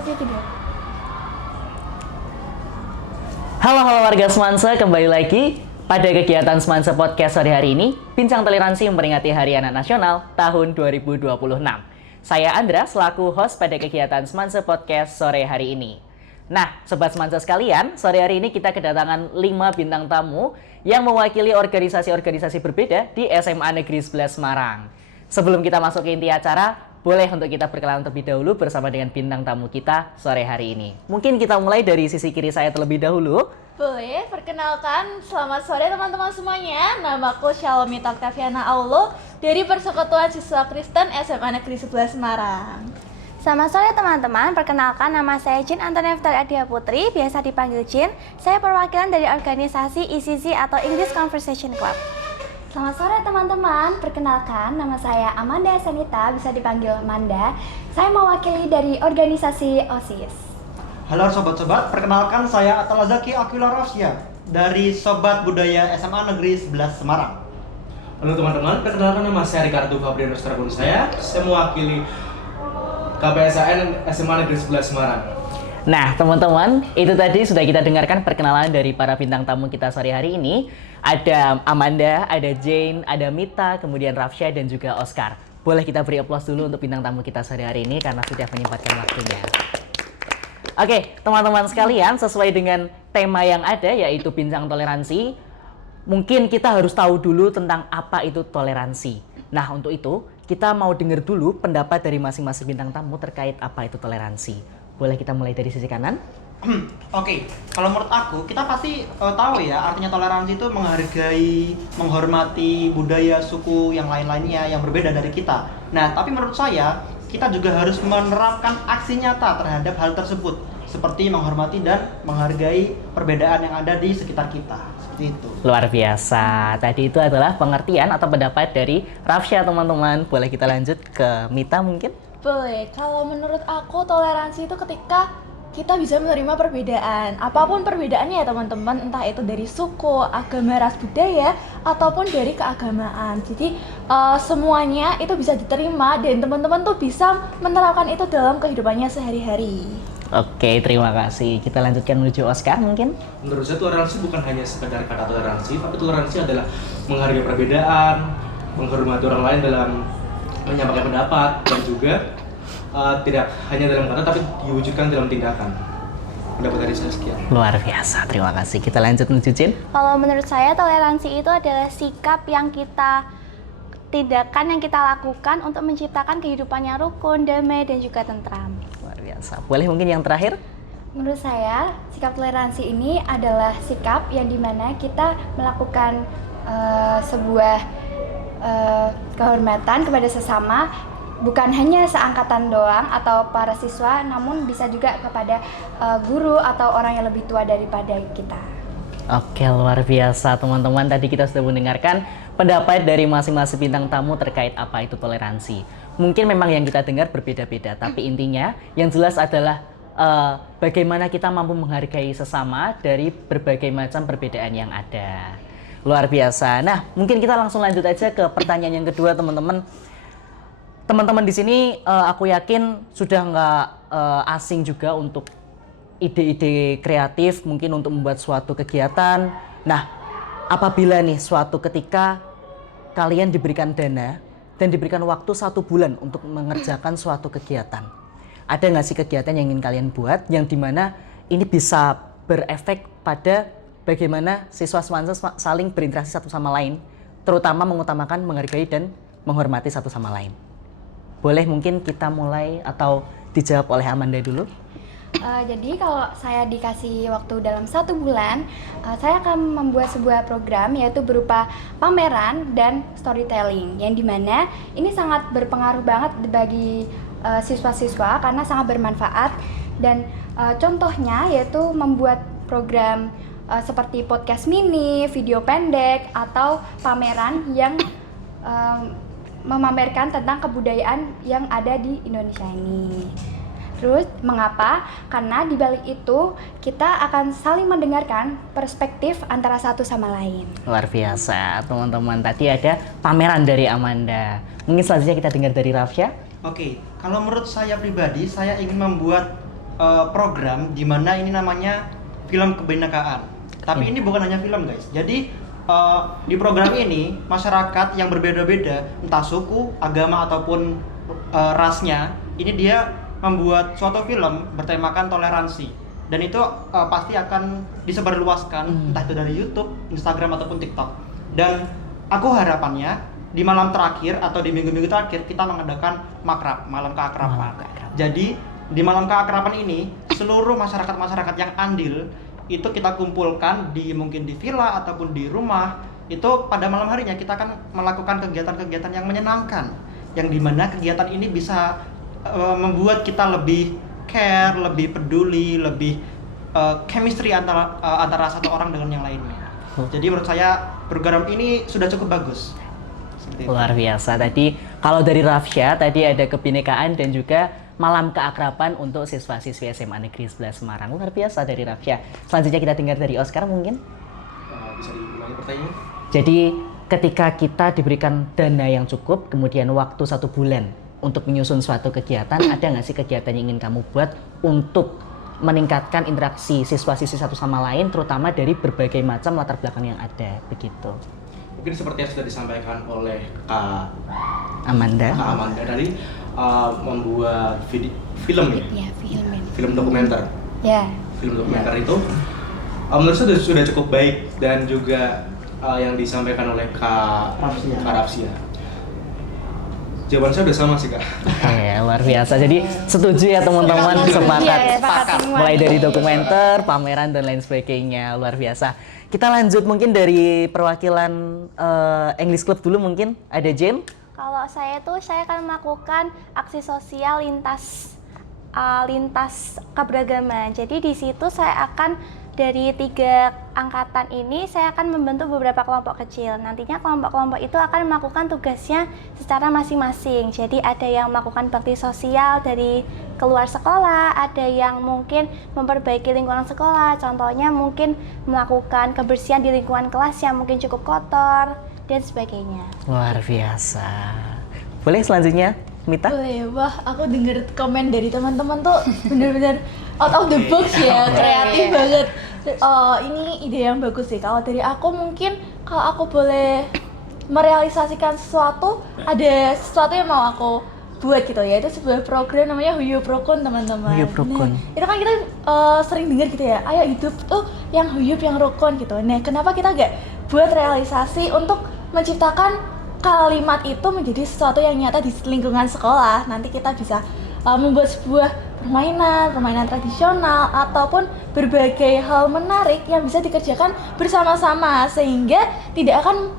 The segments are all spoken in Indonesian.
V3. Halo warga Semansa, kembali lagi pada kegiatan Semansa Podcast sore hari ini. Bincang Toleransi memperingati Hari Anak Nasional tahun 2026. Saya Andra selaku host pada kegiatan Semansa Podcast sore hari ini. Nah, Sobat Semansa sekalian, sore hari ini kita kedatangan 5 bintang tamu yang mewakili organisasi-organisasi berbeda di SMA Negeri 11 Semarang. Sebelum kita masuk ke inti acara, boleh untuk kita berkenalan terlebih dahulu bersama dengan bintang tamu kita sore hari ini. Mungkin kita mulai dari sisi kiri saya terlebih dahulu. Boleh, perkenalkan, selamat sore teman-teman semuanya. Namaku Shalomita Octaviana Aulo dari Persekutuan Siswa Kristen SMA Negeri 11 Semarang. Selamat sore teman-teman, perkenalkan nama saya Jin Antonia Victoria Adia Putri, biasa dipanggil Jin. Saya perwakilan dari organisasi ECC atau English Conversation Club. Selamat sore teman-teman, perkenalkan nama saya Amanda Sanita, bisa dipanggil Amanda. Saya mewakili dari organisasi OSIS. Halo sobat-sobat, perkenalkan saya Atalazaki Aquila Rosya dari Sobat Budaya SMA Negeri 11 Semarang. Halo teman-teman, perkenalkan nama saya Ricardo Fabriano Strabon. Saya mewakili KPSAN SMA Negeri 11 Semarang. Nah, teman-teman, itu tadi sudah kita dengarkan perkenalan dari para bintang tamu kita sore hari ini. Ada Amanda, ada Jane, ada Mita, kemudian Rafsya dan juga Oscar. Boleh kita beri aplaus dulu untuk bintang tamu kita sore hari ini karena sudah menyempatkan waktunya. Oke, teman-teman sekalian, sesuai dengan tema yang ada yaitu bincang toleransi, mungkin kita harus tahu dulu tentang apa itu toleransi. Nah, untuk itu, kita mau dengar dulu pendapat dari masing-masing bintang tamu terkait apa itu toleransi. Boleh kita mulai dari sisi kanan? Oke, kalau menurut aku, kita pasti tahu ya artinya toleransi itu menghargai, menghormati budaya, suku yang lain-lainnya yang berbeda dari kita. Nah, tapi menurut saya, kita juga harus menerapkan aksi nyata terhadap hal tersebut, seperti menghormati dan menghargai perbedaan yang ada di sekitar kita. Seperti itu. Luar biasa. Tadi itu adalah pengertian atau pendapat dari Rafsya, teman-teman. Boleh kita lanjut ke Mita mungkin? Boleh, kalau menurut aku toleransi itu ketika kita bisa menerima perbedaan, apapun perbedaannya ya teman-teman, entah itu dari suku, agama, ras, budaya, ataupun dari keagamaan. Jadi semuanya itu bisa diterima dan teman-teman tuh bisa menerapkan itu dalam kehidupannya sehari-hari. Oke, terima kasih. Kita lanjutkan menuju Oscar mungkin? Menurut saya toleransi bukan hanya sekedar kata toleransi, tapi toleransi adalah menghargai perbedaan, menghormati orang lain dalam menyampaikan pendapat, dan juga tidak hanya dalam kata tapi diwujudkan dalam tindakan. Pendapat dari saya sekian. Luar biasa, terima kasih. Kita lanjut menuju Jin. Kalau menurut saya toleransi itu adalah sikap yang tindakan yang kita lakukan untuk menciptakan kehidupan yang rukun, damai, dan juga tentram. Luar biasa. Boleh mungkin yang terakhir? Menurut saya, sikap toleransi ini adalah sikap yang dimana kita melakukan sebuah kehormatan kepada sesama, bukan hanya seangkatan doang atau para siswa, namun bisa juga kepada guru atau orang yang lebih tua daripada kita. Oke, luar biasa teman-teman. Tadi kita sudah mendengarkan pendapat dari masing-masing bintang tamu terkait apa itu toleransi. Mungkin memang yang kita dengar berbeda-beda, tapi intinya yang jelas adalah bagaimana kita mampu menghargai sesama dari berbagai macam perbedaan yang ada. Luar biasa. Nah, mungkin kita langsung lanjut aja ke pertanyaan yang kedua, teman-teman. Teman-teman di sini aku yakin sudah nggak asing juga untuk ide-ide kreatif mungkin untuk membuat suatu kegiatan. Nah, apabila nih suatu ketika kalian diberikan dana dan diberikan waktu 1 bulan untuk mengerjakan suatu kegiatan, ada nggak sih kegiatan yang ingin kalian buat yang dimana ini bisa berefek pada bagaimana siswa Semansa saling berinteraksi satu sama lain, terutama mengutamakan menghargai dan menghormati satu sama lain? Boleh mungkin kita mulai atau dijawab oleh Amanda dulu? Jadi kalau saya dikasih waktu dalam 1 bulan, saya akan membuat sebuah program yaitu berupa pameran dan storytelling, yang dimana ini sangat berpengaruh banget bagi siswa-siswa karena sangat bermanfaat. Dan contohnya yaitu membuat program seperti podcast mini, video pendek, atau pameran yang memamerkan tentang kebudayaan yang ada di Indonesia ini. Terus mengapa? Karena di balik itu kita akan saling mendengarkan perspektif antara satu sama lain. Luar biasa, teman-teman. Tadi ada pameran dari Amanda. Mungkin selanjutnya kita dengar dari Rafsya. Oke, kalau menurut saya pribadi, saya ingin membuat program di mana ini namanya film kebinekaan. Tapi ini bukan hanya film guys. Jadi di program ini masyarakat yang berbeda-beda, entah suku, agama ataupun rasnya, ini dia membuat suatu film bertemakan toleransi. Dan itu pasti akan disebarluaskan entah itu dari YouTube, Instagram ataupun TikTok. Dan aku harapannya di malam terakhir atau di minggu-minggu terakhir kita mengadakan makrab, malam keakraban. Jadi di malam keakraban ini seluruh masyarakat yang andil itu kita kumpulkan mungkin di villa ataupun di rumah. Itu pada malam harinya kita akan melakukan kegiatan-kegiatan yang menyenangkan, yang dimana kegiatan ini bisa membuat kita lebih care, lebih peduli, lebih chemistry antara satu orang dengan yang lainnya. Jadi menurut saya program ini sudah cukup bagus. Seperti itu. Luar biasa. Tadi kalau dari Rafsya tadi ada kebinekaan dan juga malam keakraban untuk siswa-siswi SMA Negeri 11 Semarang. Luar biasa dari Rafsya. Selanjutnya kita dengar dari Oscar mungkin. Bisa diulangi pertanyaannya? Jadi ketika kita diberikan dana yang cukup, kemudian waktu 1 bulan untuk menyusun suatu kegiatan, ada nggak sih kegiatan yang ingin kamu buat untuk meningkatkan interaksi siswa-siswi satu sama lain, terutama dari berbagai macam latar belakang yang ada, begitu? Mungkin seperti yang sudah disampaikan oleh Kak Amanda tadi, membuat film ya? Ya, filmin. Film dokumenter. Ya. Film dokumenter itu menurut saya sudah cukup baik, dan juga yang disampaikan oleh Kak Rafsya. Jawaban saya udah sama sih Kak. Luar biasa. Jadi setuju ya teman-teman, sepakat. Mulai dari dokumenter, pameran dan lain sebagainya. Luar biasa. Kita lanjut mungkin dari perwakilan English Club dulu mungkin. Ada Jane? Kalau saya akan melakukan aksi sosial lintas keberagaman. Jadi di situ saya akan dari 3 angkatan ini saya akan membentuk beberapa kelompok kecil. Nantinya kelompok-kelompok itu akan melakukan tugasnya secara masing-masing. Jadi ada yang melakukan bakti sosial dari keluar sekolah, ada yang mungkin memperbaiki lingkungan sekolah. Contohnya mungkin melakukan kebersihan di lingkungan kelas yang mungkin cukup kotor dan sebagainya. Luar biasa. Boleh selanjutnya, Mita? Boleh, wah aku denger komen dari teman-teman tuh bener-bener out of the box ya, kreatif banget. Ini ide yang bagus sih. Kalau dari aku mungkin kalau aku boleh merealisasikan sesuatu, ada sesuatu yang mau aku buat gitu ya. Itu sebuah program namanya Huyup Rukun teman-teman. Huyup Rukun. Nah, itu kan kita sering dengar gitu ya. Ayo hidup tuh yang huyup yang rukun gitu. Nah, kenapa kita nggak buat realisasi untuk menciptakan kalimat itu menjadi sesuatu yang nyata di lingkungan sekolah. Nanti kita bisa membuat sebuah permainan tradisional ataupun berbagai hal menarik yang bisa dikerjakan bersama-sama sehingga tidak akan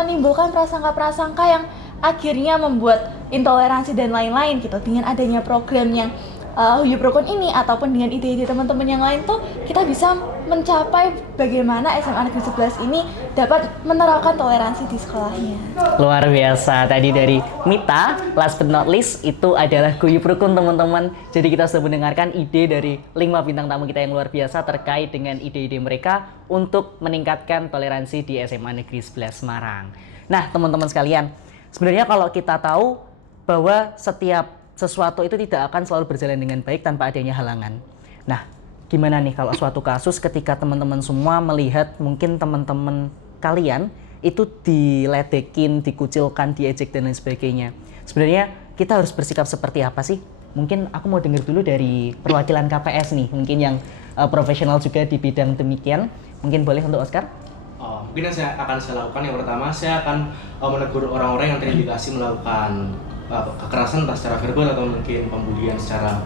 menimbulkan prasangka-prasangka yang akhirnya membuat intoleransi dan lain-lain gitu. Dengan adanya program yang Huyup Rukun ini ataupun dengan ide-ide teman-teman yang lain tuh kita bisa mencapai bagaimana SMA Negeri 11 ini dapat menerapkan toleransi di sekolahnya. Luar biasa. Tadi dari Mita, last but not least, itu adalah Huyup Rukun teman-teman. Jadi kita sudah mendengarkan ide dari 5 bintang tamu kita yang luar biasa terkait dengan ide-ide mereka untuk meningkatkan toleransi di SMA Negeri 11 Semarang. Nah teman-teman sekalian, sebenarnya kalau kita tahu bahwa setiap sesuatu itu tidak akan selalu berjalan dengan baik tanpa adanya halangan. Nah, gimana nih kalau suatu kasus ketika teman-teman semua melihat mungkin teman-teman kalian itu diledekin, dikucilkan, diejek dan lain sebagainya. Sebenarnya kita harus bersikap seperti apa sih? Mungkin aku mau dengar dulu dari perwakilan KPS nih, mungkin yang profesional juga di bidang demikian. Mungkin boleh untuk Oscar? Mungkin yang saya lakukan yang pertama, saya akan menegur orang-orang yang terindikasi melakukan kekerasan entah secara verbal atau mungkin pembulian secara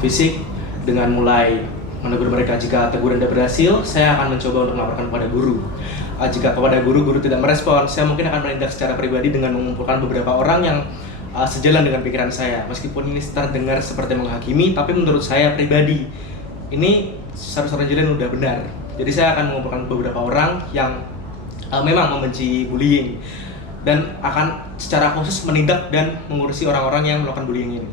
fisik, dengan mulai menegur mereka. Jika teguran tidak berhasil, saya akan mencoba untuk melaporkan kepada guru. Jika kepada guru tidak merespon, saya mungkin akan menindak secara pribadi dengan mengumpulkan beberapa orang yang sejalan dengan pikiran saya. Meskipun ini terdengar seperti menghakimi, tapi menurut saya pribadi ini satu-satunya jalan udah benar. Jadi saya akan mengumpulkan beberapa orang yang memang membenci bullying dan akan secara khusus menindak dan mengurusi orang-orang yang melakukan bullying ini.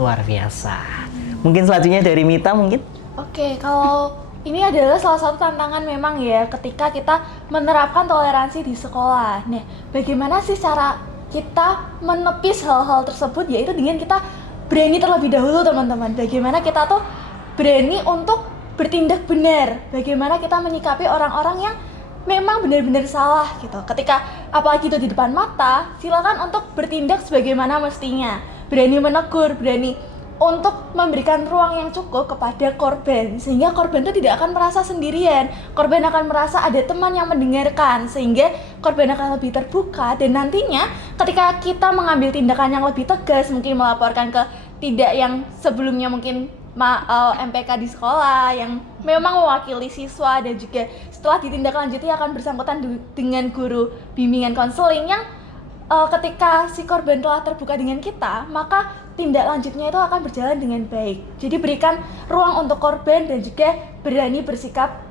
Luar biasa. Mungkin selanjutnya dari Mita mungkin? Oke, kalau ini adalah salah satu tantangan memang ya ketika kita menerapkan toleransi di sekolah. Nah, bagaimana sih cara kita menepis hal-hal tersebut, yaitu dengan kita berani terlebih dahulu teman-teman. Bagaimana kita tuh berani untuk bertindak benar. Bagaimana kita menyikapi orang-orang yang memang benar-benar salah gitu. Ketika apalagi itu di depan mata, silakan untuk bertindak sebagaimana mestinya. Berani menegur, berani untuk memberikan ruang yang cukup kepada korban, sehingga korban itu tidak akan merasa sendirian. Korban akan merasa ada teman yang mendengarkan, sehingga korban akan lebih terbuka. Dan nantinya ketika kita mengambil tindakan yang lebih tegas, mungkin melaporkan ke tidak yang sebelumnya mungkin MPK di sekolah yang memang mewakili siswa, dan juga setelah ditindaklanjuti akan bersangkutan dengan guru bimbingan konseling yang ketika si korban telah terbuka dengan kita, maka tindak lanjutnya itu akan berjalan dengan baik. Jadi berikan ruang untuk korban dan juga berani bersikap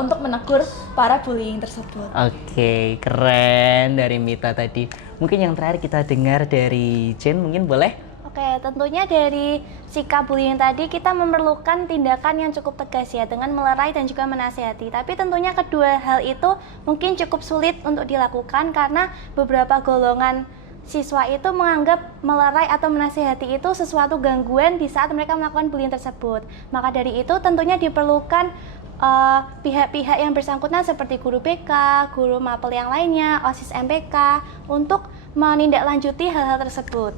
untuk menegur para bullying tersebut. Oke, keren dari Mita tadi. Mungkin yang terakhir kita dengar dari Jen, mungkin boleh? Oke, tentunya dari sikap bullying tadi kita memerlukan tindakan yang cukup tegas ya, dengan melerai dan juga menasihati. Tapi tentunya kedua hal itu mungkin cukup sulit untuk dilakukan karena beberapa golongan siswa itu menganggap melerai atau menasihati itu sesuatu gangguan di saat mereka melakukan bullying tersebut. Maka dari itu tentunya diperlukan pihak-pihak yang bersangkutan seperti guru BK, guru mapel yang lainnya, OSIS MPK untuk menindaklanjuti hal-hal tersebut.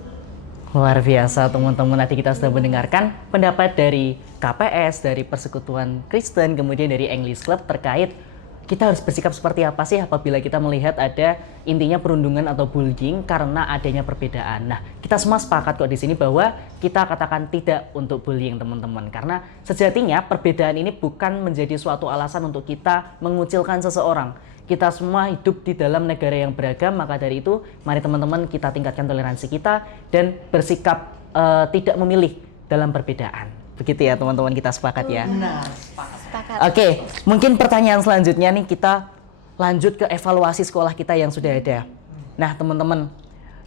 Luar biasa teman-teman, tadi kita sudah mendengarkan pendapat dari KPS, dari Persekutuan Kristen, kemudian dari English Club terkait kita harus bersikap seperti apa sih apabila kita melihat ada intinya perundungan atau bullying karena adanya perbedaan. Nah, kita semua sepakat kok di sini bahwa kita katakan tidak untuk bullying teman-teman, karena sejatinya perbedaan ini bukan menjadi suatu alasan untuk kita mengucilkan seseorang. Kita semua hidup di dalam negara yang beragam, maka dari itu mari teman-teman kita tingkatkan toleransi kita dan bersikap tidak memilih dalam perbedaan. Begitu ya teman-teman, kita sepakat ya. Benar, sepakat. Oke, mungkin pertanyaan selanjutnya nih, kita lanjut ke evaluasi sekolah kita yang sudah ada. Nah teman-teman,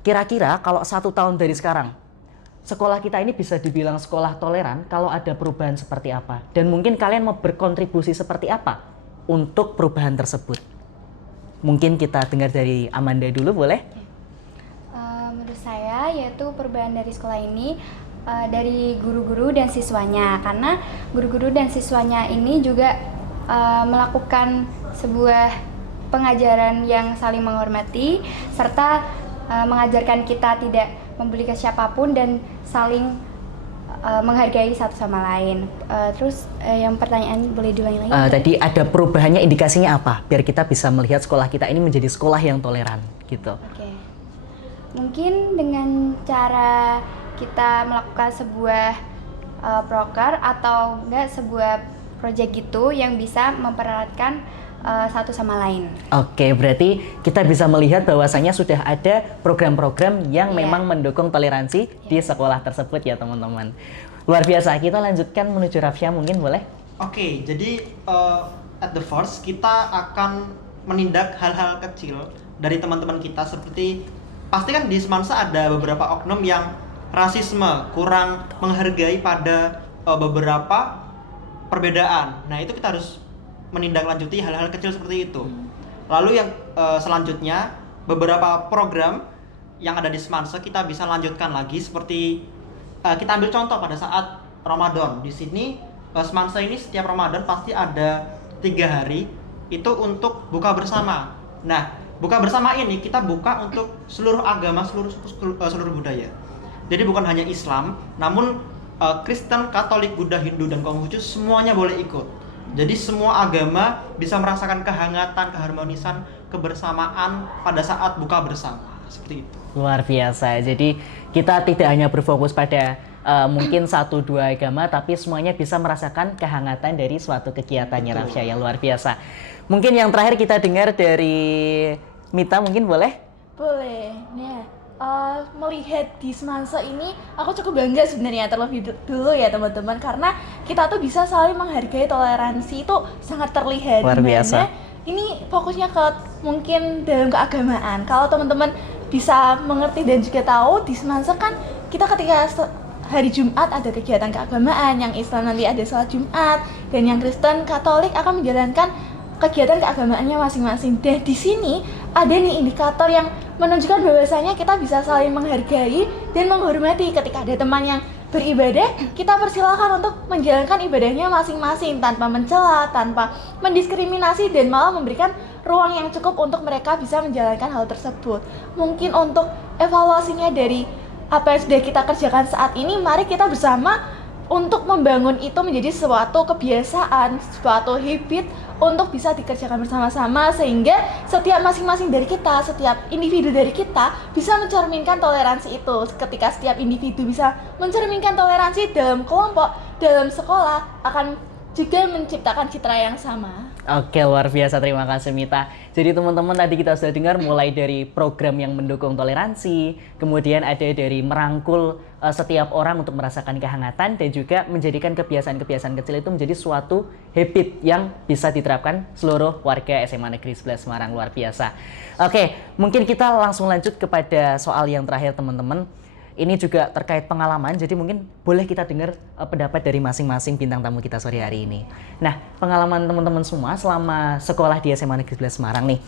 kira-kira kalau 1 tahun dari sekarang, sekolah kita ini bisa dibilang sekolah toleran kalau ada perubahan seperti apa? Dan mungkin kalian mau berkontribusi seperti apa untuk perubahan tersebut? Mungkin kita dengar dari Amanda dulu, boleh? Menurut saya yaitu perubahan dari sekolah ini dari guru-guru dan siswanya, karena guru-guru dan siswanya ini juga melakukan sebuah pengajaran yang saling menghormati serta mengajarkan kita tidak membuli ke siapapun dan saling menghargai satu sama lain. Terus yang pertanyaan boleh diulangi lagi? Tadi ada perubahannya, indikasinya apa? Biar kita bisa melihat sekolah kita ini menjadi sekolah yang toleran gitu. Oke. Mungkin dengan cara kita melakukan sebuah proker atau enggak sebuah proyek gitu yang bisa mempereratkan satu sama lain. Oke, berarti kita bisa melihat bahwasanya sudah ada program-program yang memang mendukung toleransi di sekolah tersebut ya teman-teman. Luar biasa, kita lanjutkan menuju Rafia, mungkin boleh? Oke, jadi at the first kita akan menindak hal-hal kecil dari teman-teman kita, seperti pasti kan di Semansa ada beberapa oknum yang rasisme, kurang menghargai pada beberapa perbedaan. Nah, itu kita harus menindaklanjuti hal-hal kecil seperti itu. Lalu yang selanjutnya, beberapa program yang ada di Semansa kita bisa lanjutkan lagi, seperti kita ambil contoh pada saat Ramadan. Di sini Semansa ini setiap Ramadan pasti ada 3 hari itu untuk buka bersama. Nah, buka bersama ini kita buka untuk seluruh agama, seluruh budaya. Jadi bukan hanya Islam, namun Kristen, Katolik, Buddha, Hindu, dan Konghucu semuanya boleh ikut. Jadi semua agama bisa merasakan kehangatan, keharmonisan, kebersamaan pada saat buka bersama. Seperti itu. Luar biasa. Jadi kita tidak hanya berfokus pada mungkin 1-2 agama, tapi semuanya bisa merasakan kehangatan dari suatu kegiatannya Rafia yang luar biasa. Mungkin yang terakhir kita dengar dari Mita, mungkin boleh? Boleh. Nah, melihat di Semansa ini aku cukup bangga sebenarnya terlebih dulu ya teman-teman, karena kita tuh bisa saling menghargai, toleransi itu sangat terlihat. Luar biasa. Ini fokusnya ke mungkin dalam keagamaan. Kalau teman-teman bisa mengerti dan juga tahu, di Semansa kan kita ketika hari Jumat ada kegiatan keagamaan, yang Islam nanti ada sholat Jumat, dan yang Kristen, Katolik akan menjalankan kegiatan keagamaannya masing-masing. Dan di sini ada nih indikator yang menunjukkan bahwasanya kita bisa saling menghargai dan menghormati. Ketika ada teman yang beribadah, kita persilakan untuk menjalankan ibadahnya masing-masing tanpa mencela, tanpa mendiskriminasi, dan malah memberikan ruang yang cukup untuk mereka bisa menjalankan hal tersebut. Mungkin untuk evaluasinya dari apa yang sudah kita kerjakan saat ini, mari kita bersama untuk membangun itu menjadi suatu kebiasaan, suatu habit untuk bisa dikerjakan bersama-sama, sehingga setiap masing-masing dari kita, setiap individu dari kita bisa mencerminkan toleransi itu. Ketika setiap individu bisa mencerminkan toleransi dalam kelompok, dalam sekolah, akan juga menciptakan citra yang sama. Oke, luar biasa, terima kasih Mita. Jadi teman-teman, tadi kita sudah dengar mulai dari program yang mendukung toleransi, kemudian ada dari merangkul setiap orang untuk merasakan kehangatan, dan juga menjadikan kebiasaan-kebiasaan kecil itu menjadi suatu habit yang bisa diterapkan seluruh warga SMA Negeri 11 Semarang. Luar biasa. Oke, mungkin kita langsung lanjut kepada soal yang terakhir teman-teman. Ini juga terkait pengalaman, jadi mungkin boleh kita dengar pendapat dari masing-masing bintang tamu kita sore hari ini. Nah, pengalaman teman-teman semua selama sekolah di SMA Negeri 11 Semarang nih,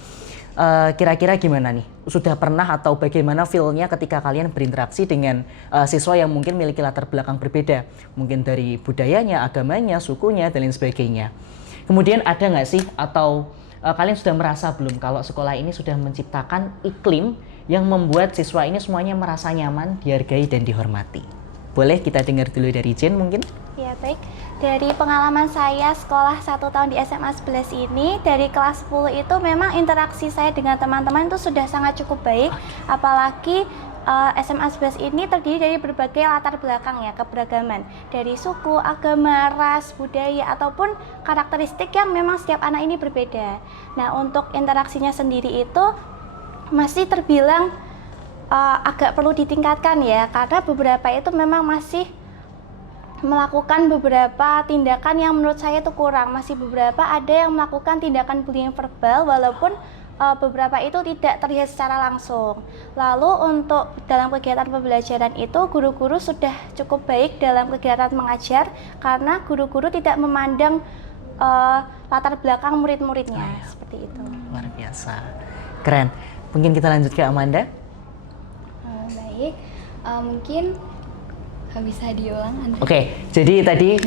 kira-kira gimana nih? Sudah pernah atau bagaimana feel-nya ketika kalian berinteraksi dengan siswa yang mungkin memiliki latar belakang berbeda? Mungkin dari budayanya, agamanya, sukunya, dan lain sebagainya. Kemudian ada nggak sih, atau kalian sudah merasa belum kalau sekolah ini sudah menciptakan iklim yang membuat siswa ini semuanya merasa nyaman, dihargai, dan dihormati? Boleh kita dengar dulu dari Jen mungkin? Ya baik, dari pengalaman saya sekolah 1 tahun di SMA 11 ini, dari kelas 10 itu memang interaksi saya dengan teman-teman itu sudah sangat cukup baik. Apalagi SMA 11 ini terdiri dari berbagai latar belakang ya, keberagaman. Dari suku, agama, ras, budaya, ataupun karakteristik yang memang setiap anak ini berbeda. Nah, untuk interaksinya sendiri itu masih terbilang agak perlu ditingkatkan ya, karena beberapa itu memang masih melakukan beberapa tindakan yang menurut saya itu kurang. Masih beberapa ada yang melakukan tindakan bullying verbal, walaupun beberapa itu tidak terlihat secara langsung. Lalu untuk dalam kegiatan pembelajaran itu, guru-guru sudah cukup baik dalam kegiatan mengajar, karena guru-guru tidak memandang latar belakang murid-muridnya. Seperti itu. Luar biasa, keren. Mungkin kita lanjut ke Amanda. Baik, mungkin bisa diulang Andre. Oke, jadi tadi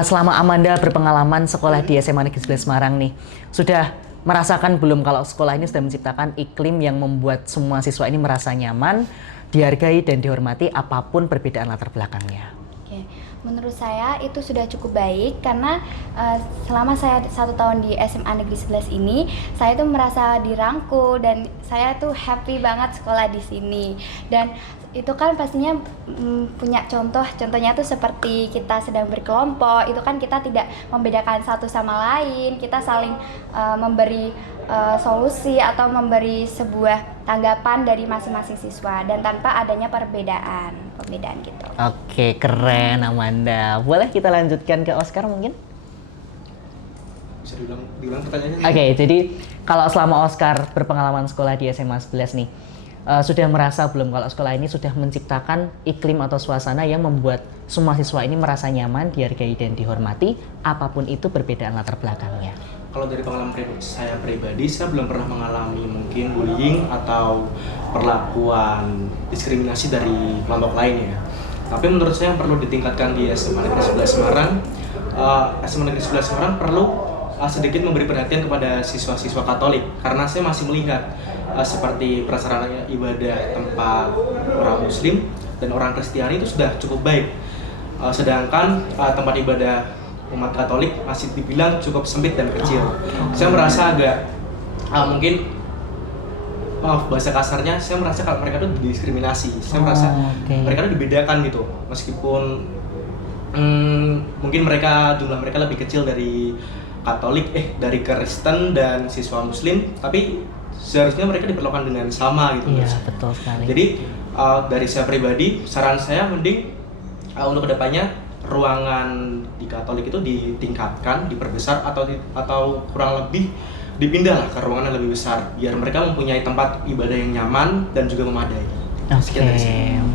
selama Amanda berpengalaman sekolah di SMA Negeri 11 Semarang nih, sudah merasakan belum kalau sekolah ini sudah menciptakan iklim yang membuat semua siswa ini merasa nyaman, dihargai, dan dihormati apapun perbedaan latar belakangnya? Oke, menurut saya itu sudah cukup baik, karena selama saya 1 tahun di SMA Negeri 11 ini, saya tuh merasa dirangkul dan saya tuh happy banget sekolah di sini. Dan itu kan pastinya punya contohnya tuh seperti kita sedang berkelompok, itu kan kita tidak membedakan satu sama lain, kita saling memberi solusi atau memberi sebuah tanggapan dari masing-masing siswa, dan tanpa adanya perbedaan gitu. Oke, keren Amanda. Boleh kita lanjutkan ke Oscar mungkin? Bisa diulang pertanyaannya? Oke, jadi kalau selama Oscar berpengalaman sekolah di SMA 11 nih, sudah merasa belum kalau sekolah ini sudah menciptakan iklim atau suasana yang membuat semua siswa ini merasa nyaman, dihargai, dan dihormati apapun itu perbedaan latar belakangnya? Kalau dari pengalaman saya pribadi, saya belum pernah mengalami mungkin bullying atau perlakuan diskriminasi dari kelompok lainnya. Tapi menurut saya yang perlu ditingkatkan di SMA Negeri 11 Semarang, SMA Negeri 11 Semarang perlu sedikit memberi perhatian kepada siswa-siswa Katolik, karena saya masih melihat seperti prasarana ibadah tempat orang Muslim dan orang Kristiani itu sudah cukup baik, sedangkan tempat ibadah umat Katolik masih dibilang cukup sempit dan kecil. Saya merasa agak mungkin, maaf bahasa kasarnya, saya merasa kalau mereka itu didiskriminasi. Saya merasa mereka itu dibedakan gitu, meskipun mungkin jumlah mereka lebih kecil dari Katolik, dari Kristen dan siswa Muslim, tapi seharusnya mereka diperlakukan dengan sama gitu. Iya, betul sekali. Jadi dari saya pribadi, saran saya mending untuk kedepannya ruangan di Katolik itu ditingkatkan, diperbesar, atau kurang lebih dipindah lah ke ruangan yang lebih besar, biar mereka mempunyai tempat ibadah yang nyaman dan juga memadai. Oke,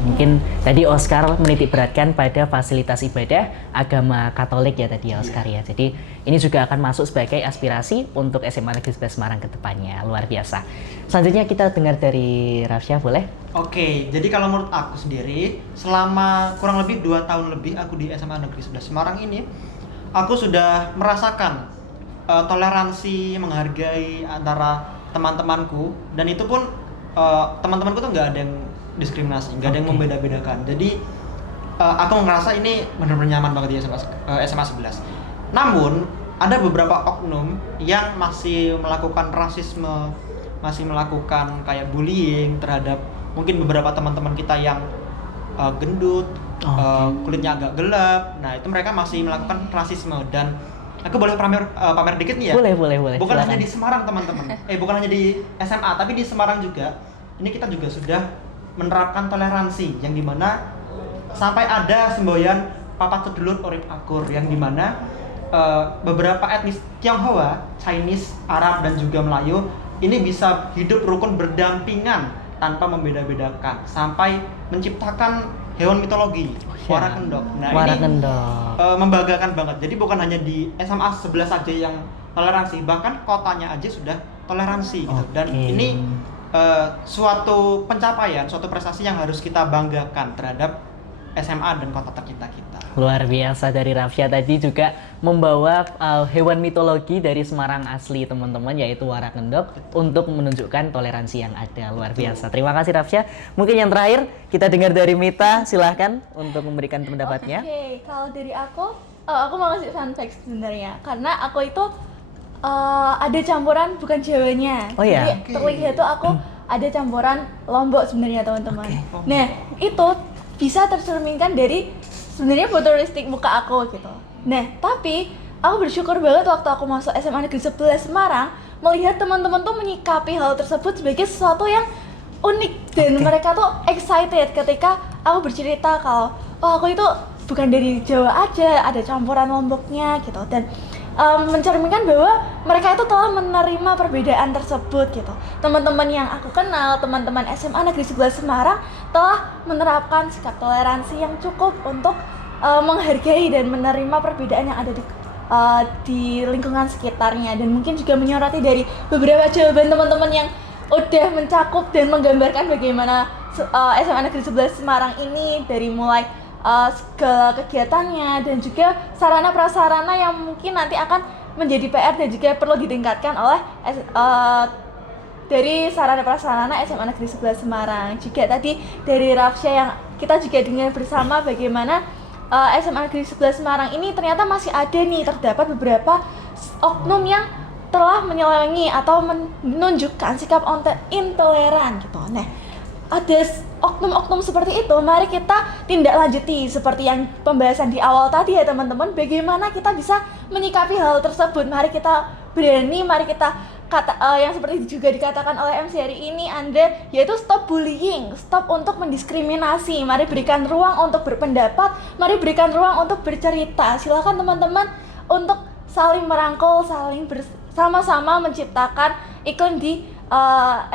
mungkin tadi Oscar menitik beratkan pada fasilitas ibadah agama Katolik ya tadi ya Oscar ya. Jadi ini juga akan masuk sebagai aspirasi untuk SMA Negeri 11 Semarang ke depannya. Luar biasa. Selanjutnya kita dengar dari Rafsya, boleh? Oke, jadi kalau menurut aku sendiri, selama kurang lebih 2 tahun lebih aku di SMA Negeri 11 Semarang ini, aku sudah merasakan toleransi, menghargai antara teman-temanku, dan itu pun teman-temanku tuh nggak ada yang diskriminasi, nggak ada yang membeda-bedakan. Jadi aku ngerasa ini benar-benar nyaman banget di SMA 11. Namun ada beberapa oknum yang masih melakukan rasisme, masih melakukan kayak bullying terhadap mungkin beberapa teman-teman kita yang gendut, kulitnya agak gelap. Nah itu mereka masih melakukan rasisme. Dan aku boleh pamer dikit nih ya? Boleh. Bukan Silakan. hanya di Semarang teman-teman, bukan hanya di SMA, tapi di Semarang juga. Ini kita juga sudah menerapkan toleransi, yang dimana sampai ada semboyan papat sedulur urip akur, yang dimana beberapa etnis Tionghoa, Chinese, Arab, dan juga Melayu ini bisa hidup rukun berdampingan tanpa membeda-bedakan, sampai menciptakan hewan mitologi, Wara Kendok. Nah Wara ini Kendok. membanggakan banget. Jadi bukan hanya di SMA 11 saja yang toleransi, bahkan kotanya aja sudah toleransi gitu. Dan ini suatu pencapaian, suatu prestasi yang harus kita banggakan terhadap SMA dan kota tercinta kita. Luar biasa dari Rafsya tadi juga membawa hewan mitologi dari Semarang asli teman-teman, yaitu Wara Kendok, untuk menunjukkan toleransi yang ada. Luar biasa. Terima kasih Rafsya. Mungkin yang terakhir kita dengar dari Mita, silahkan untuk memberikan pendapatnya. Oke, kalau dari aku mau ngasih fun fact sebenarnya, karena aku itu ada campuran bukan Jawanya. Oh ya? Jadi terlihat tuh aku ada campuran Lombok sebenarnya teman-teman. Nah itu bisa tercerminkan dari sebenarnya fotoristik muka aku gitu. Nah tapi aku bersyukur banget waktu aku masuk SMA Negeri 11 Semarang, melihat teman-teman tuh menyikapi hal tersebut sebagai sesuatu yang unik, dan mereka tuh excited ketika aku bercerita kalau aku itu bukan dari Jawa aja, ada campuran Lomboknya gitu. Dan mencerminkan bahwa mereka itu telah menerima perbedaan tersebut gitu. Teman-teman yang aku kenal, teman-teman SMA Negeri 11 Semarang telah menerapkan sikap toleransi yang cukup untuk menghargai dan menerima perbedaan yang ada di lingkungan sekitarnya. Dan mungkin juga menyoroti dari beberapa jawaban teman-teman yang udah mencakup dan menggambarkan bagaimana SMA Negeri 11 Semarang ini, dari mulai segala kegiatannya dan juga sarana prasarana yang mungkin nanti akan menjadi PR dan juga perlu ditingkatkan oleh dari sarana prasarana SMA Negeri 11 Semarang. Juga tadi dari Rafsya yang kita juga dengar bersama bagaimana SMA Negeri 11 Semarang ini ternyata masih ada nih, terdapat beberapa oknum yang telah menyelewengi atau menunjukkan sikap intoleran gitu. Nah, ada oknum-oknum seperti itu, mari kita tindak lanjuti seperti yang pembahasan di awal tadi ya teman-teman. Bagaimana kita bisa menyikapi hal tersebut? Mari kita berani, mari kita yang seperti juga dikatakan oleh MC hari ini Anda, yaitu stop bullying, stop untuk mendiskriminasi. Mari berikan ruang untuk berpendapat, mari berikan ruang untuk bercerita. Silakan teman-teman untuk saling merangkul, saling bersama-sama menciptakan iklim di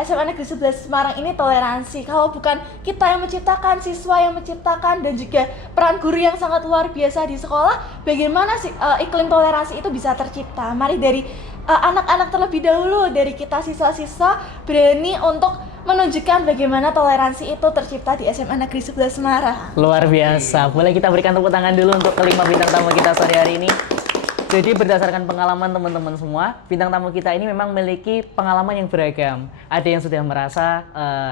SMA Negeri 11 Semarang ini toleransi. Kalau bukan kita yang menciptakan, siswa yang menciptakan, dan juga peran guru yang sangat luar biasa di sekolah, bagaimana sih iklim toleransi itu bisa tercipta? Mari dari anak-anak terlebih dahulu, dari kita siswa-siswa berani untuk menunjukkan bagaimana toleransi itu tercipta di SMA Negeri 11 Semarang. Luar biasa. Boleh kita berikan tepuk tangan dulu untuk kelima bintang tamu kita sore hari ini. Jadi berdasarkan pengalaman teman-teman semua, bintang tamu kita ini memang memiliki pengalaman yang beragam. Ada yang sudah merasa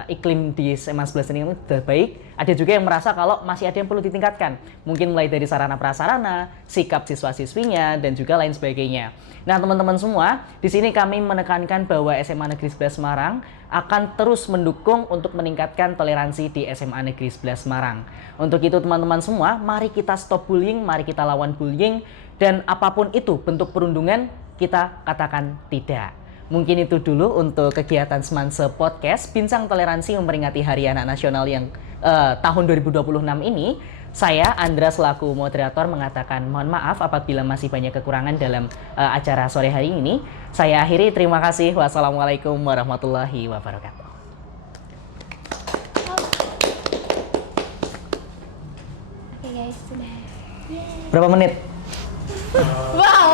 iklim di SMA 11 ini sudah baik, ada juga yang merasa kalau masih ada yang perlu ditingkatkan. Mungkin mulai dari sarana prasarana, sikap siswa-siswinya, dan juga lain sebagainya. Nah teman-teman semua, di sini kami menekankan bahwa SMA Negeri 11 Semarang akan terus mendukung untuk meningkatkan toleransi di SMA Negeri 11 Semarang. Untuk itu teman-teman semua, mari kita stop bullying, mari kita lawan bullying, dan apapun itu bentuk perundungan, kita katakan tidak. Mungkin itu dulu untuk kegiatan Semanse Podcast Bincang Toleransi memperingati Hari Anak Nasional yang tahun 2026 ini. Saya, Andra selaku moderator mengatakan mohon maaf apabila masih banyak kekurangan dalam acara sore hari ini. Saya akhiri, terima kasih. Wassalamualaikum warahmatullahi wabarakatuh. Berapa menit? Wow.